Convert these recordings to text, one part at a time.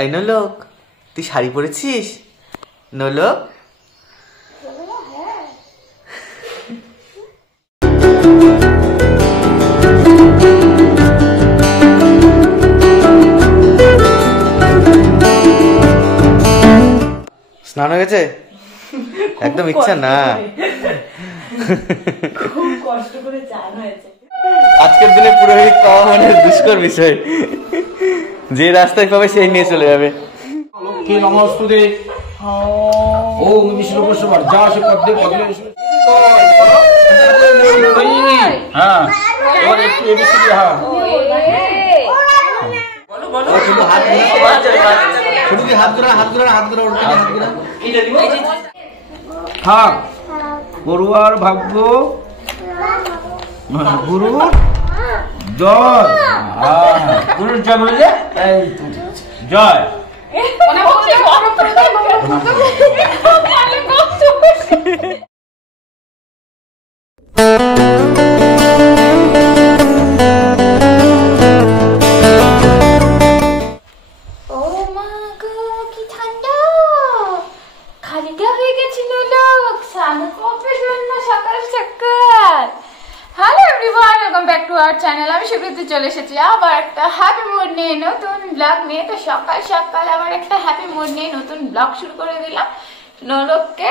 এই নোলক, তুই শাড়ি পরেছিস? নোলক স্নান হয়ে গেছে? একদম ইচ্ছা না, খুব কষ্ট করে চান হয়েছে। আজকের দিনে পুরোহিত পাওয়া মানে দুষ্কর বিষয়, যে রাস্তায় পাবে সেই নিয়ে চলে যাবে। কি নমস্তুতে ওম বিষ্ণুপুষ্পর যা সে পদ্মে পদ্মে হ্যাঁ এবার একটু এবিসিডি হ্যাঁ বলো বলো শুধু হাত ঘোরা হাত ঘোরা হ্যাঁ পড়ুয়ার ভাগ্য গুরুর জয় গুরুর জয় বলে যে জয় চ্যানেল আমি সুপ্রীতি চলে এসেছি আবার একটা হ্যাপি মুড নিয়ে, নতুন ব্লগ নিয়ে। তো সকাল সকাল আবার একটা হ্যাপি মুড নিয়ে নতুন ব্লগ শুরু করে দিলাম নোলককে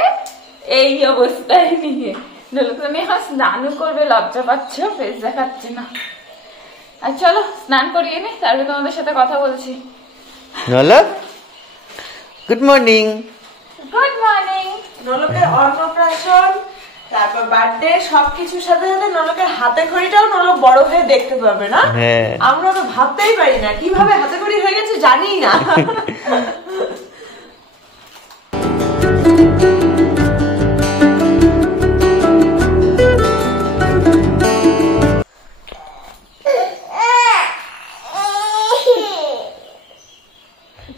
এই অবস্থায় নিয়ে। নোলক তুমি এখন স্নানও করবে, লজ্জা পাচ্ছ, ফেস দেখাচ্ছে না। আর চলো স্নান করিয়ে নি, তারপরে তোমাদের সাথে কথা বলছি। Nolok good morning. Good morning. নোলকের অন্নপ্রাশন, তারপর বার্থডে, সবকিছুর সাথে সাথে নোলকের হাতে খড়িটাও নোলক বড় হয়ে দেখতে পাবে না। আমরা তো ভাবতেই পারি না কিভাবে হাতে খড়ি হয়ে গেছে, জানি না।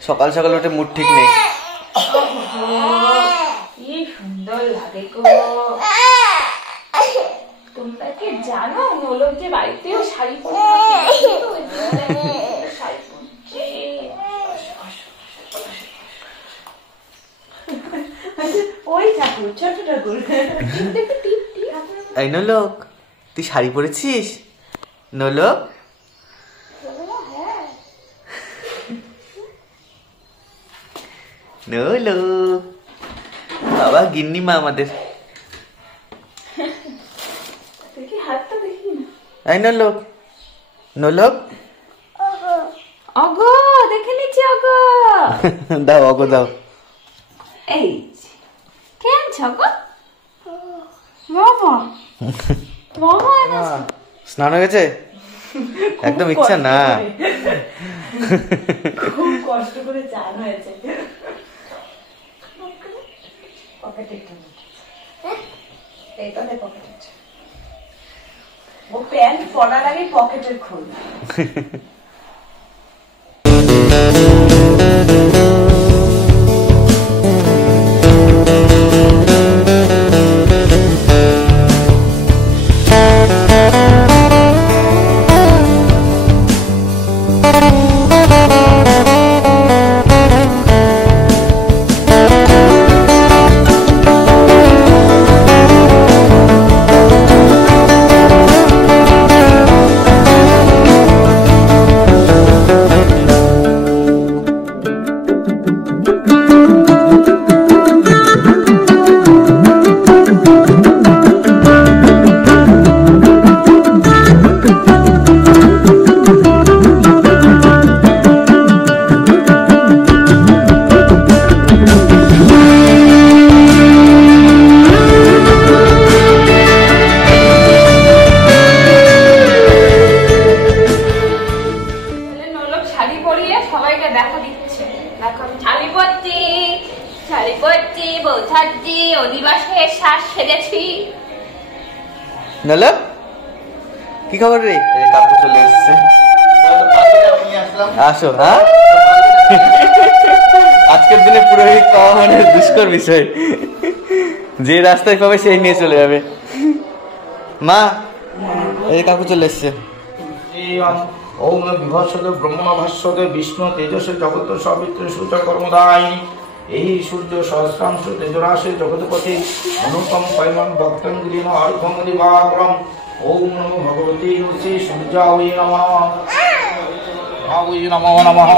সকাল সকাল উঠে মুড ঠিক নেই। কি সুন্দর লাগে গো। তোমরা কি জানো নোলক যে বাড়িতেও শাড়ি পরে থাকে? শাড়ি পরছে। ওই ঠাকুর, ছোট ঠাকুর। এই নোলক, তুই শাড়ি পরেছিস? নোলক নোলক, বাবা গিন্নি মা আমাদের। এই নোলক, নোলক অগো দেখে নিচ্ছি। অগো দাও, অগো দাও। এই কেন ছগো বাবা বাবা স্নান হয়ে গেছে? একদম ইচ্ছা না, খুব কষ্ট করে চান হয়েছে। ও প্যান্ট পরার আগে পকেটের খোল। নোলক কি খবর রে? কাকু চলে এসেছে, আসো। হ্যাঁ আজকের দিনে পুরোহিত পাওয়া মানে দুষ্কর বিষয়, যে রাস্তায় পাবে সেই নিয়ে চলে যাবে। মা এই কাকু চলে এসছে। ওম বিভাসতে ব্রহ্মণ ভাস্বতে বিষ্ণু তেজসে জগত সবিত্র সূর্য কর্মদায়িনী এই সূর্য সহস্রাংশ তেজরাশে জগৎপতি অনুপম পৈমন ভক্তঙ্গিন অর্ঘম দিবাকরম ওম নমো ভগবতী শ্রী সূর্যায় নমঃ ভাবৈ নমো নমঃ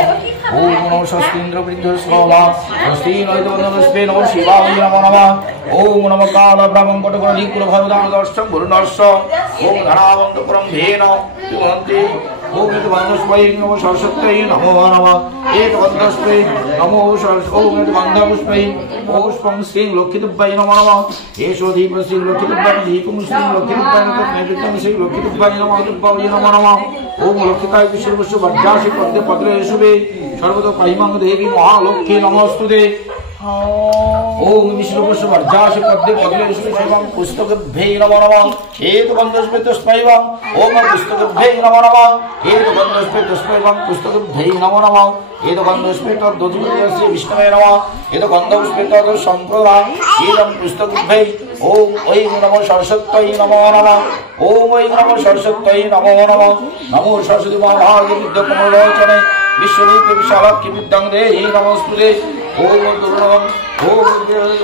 ওম নমো স্বস্তিন্দ্র বৃদ্ধ শ্রমা স্বস্তি নৈতবন্দস্পে নমো শিবায় নমো নমঃ ওম নমো কাল ব্রাহ্মণ কটকর নিকুল ভরদান দর্শন গুরুনর্ষ ওম ধরাবন্ত পরম ধেন তুমন্তি ওম বন্দস্পৈ নমো সরস্বত্যৈ নমো নমঃ এক বন্দস্পৈ নমো ওম বন্দপুষ্পৈ পুষ্পং শ্রী লক্ষ্মীতুভ্যায় নমো নমঃ এষোধীপ শ্রী লক্ষ্মীতুভ্যায় দীপং শ্রী লক্ষ্মীতুভ্যায় নৈবেদ্যং শ্রী লক্ষ্মীতুভ্যায় নমো তুভ্যায় নমো নমঃ ওম লক্ষ্মীকায় বিশ্ববস্য বজ্রাসি পদ্মে পদ্রে শুভে সর্বতো পাইমাং দেবী মহালক্ষ্মী নমস্তুতে ওম বিষ্ণুবস্য বজ্রাসি পদ্মে পদ্রে শুভে শিবং পুস্তকভ্যৈ নমো নমঃ এক বন্দস্পৈ তস্মৈবং ওম পুস্তকভ্যৈ নমো নমঃ এক বন্দস্পৈ তস্মৈবং পুস্তকভ্যৈ নমো নমঃ এক বন্দস্পৈ তদ্দধিপতি শ্রী বিষ্ণুবে নমঃ এক বন্দস্পৈ তদ সম্প্রদায় এদং পুস্তকভ্যৈ ওম ঐং নমো সরস্বত্যৈ নমো নমঃ ওম ঐং নমো সরস্বত্যৈ নমো নমঃ নমো সরস্বতী মহাভাগে বিদ্যা কমলোচনে বিশ্বরূপে বিশালাক্ষী বিদ্যাং দেহি নমস্তুতে ওম দুর্গম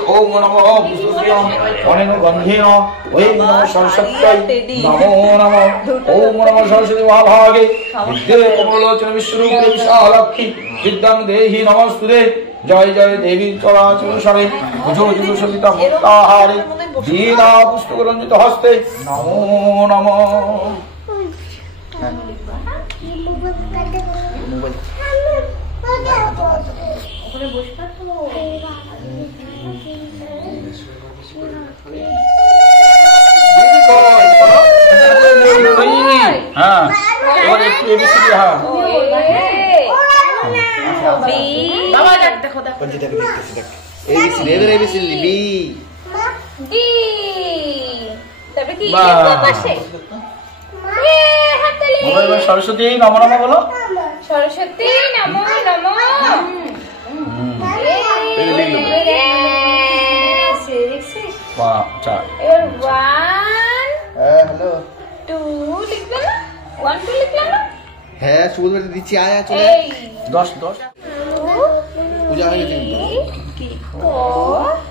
ওম নমো বিষ্ণুপ্রিয়ং অনেন গন্ধেন ঐং নমো সরস্বত্যৈ নমো নমঃ ওম নমো সরস্বতী মহাভাগে বিদ্যা কমলোচনে বিশ্বরূপে বিশালাক্ষী বিদ্যাং দেহি নমস্তুতে জয় জয় দেবী চরাচর সরে ভুজো সবিতা মুক্তাহারে দীনা পুষ্পরঞ্জিত হস্তে নমো নমঃ হ্যাঁ এবার একটু এবিসিডি হ্যাঁ বাবা দেখো দেখো এবিসিডি এবার এবিসিডি বি ডি তবে কি বাহ। পাশে হাততালি এবার সরস্বতী নমো নমঃ বলো সরস্বতী নমো নমো বাহ চার এবার 1 হ্যাঁ হ্যালো 2 লিখবে না 1 2 লিখলাম না হ্যাঁ সুবোধ বেটা দিচ্ছি আয় আয় চলে এই 10 পূজা হয়ে গেছে কিন্তু। 4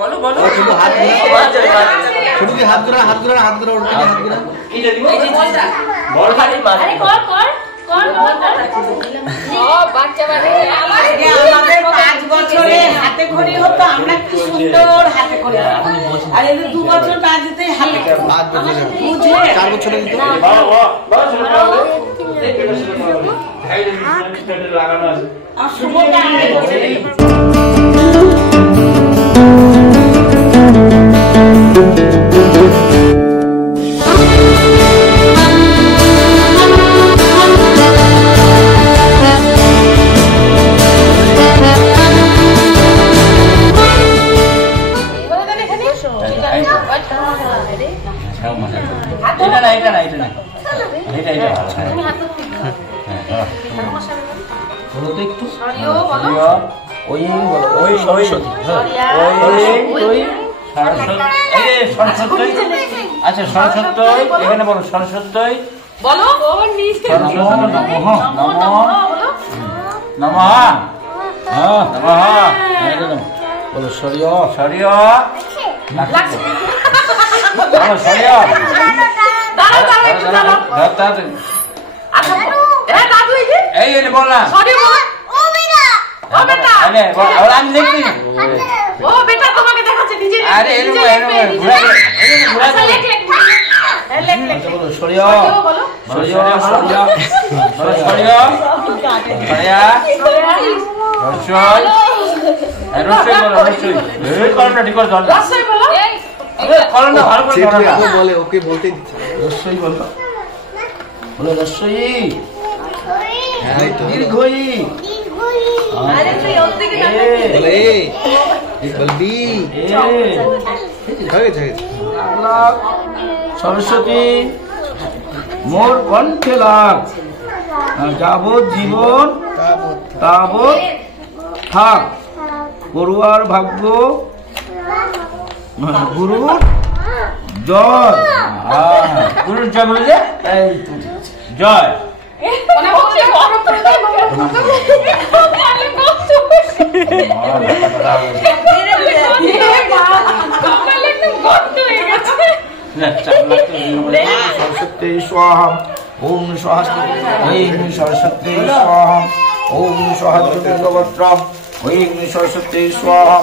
বলো বলো শুধু হাত শুধু কি হাত ধরা উল্টে হাত ধরা আরে কর ও বাচ্চা বাচ্চা আমাদের 5 বছরে হাতে খড়ি হতো আমরা কি সুন্দর হাতে খড়ি আর এই 2 বছর বাজতে হাতে 5 বছর বুঝলে 4 বছর কিন্তু লাগানো আছে আর শুভটা আমি বলে আচ্ছা সরস্বতী এখানে বলো সরস্বতী বলো বলো সরিয় এই বল না আমি দেখছি ও বেটা তোমাকে দেখাচ্ছে নিজে আরে বলো সরিয় বলে ওকে বলতে দিচ্ছে রস্যই বলো বলো রস্যই হ্যাঁ তো দীর্ঘই আরে তুই ওর দিকে বলে বলবি হয়ে গেছে সরস্বতী মোর কণ্ঠে লাগ, যাবৎ জীবন তাবৎ থাক, পড়ুয়ার ভাগ্য গুরুর জয়। গুরুর জয় বলে যে জয়। সরস্বতী স্বাহা ওম স্বহস্তে ঐং সরস্বতী স্বাহা ওম স্বহস্তে বিল্লবত্রম ঐং সরস্বতী স্বাহা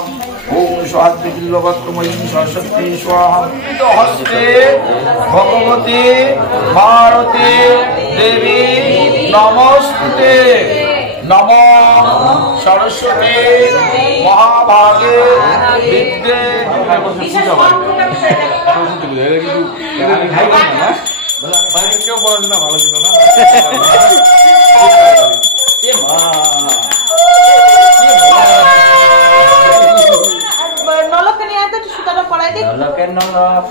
ওম স্বহস্তে বিল্লবত্রম ঐং সরস্বতী স্বাহা। হস্তে ভগবতী ভারতী দেবী নমস্তুতে। নম সরস্বতী মহাভাগে বিদ্যে। কেউ পড়াশোনা ভালো ছিল না। নলকে নিয়ে একটু সুতাটা পরাই দিই। নলকের নলক।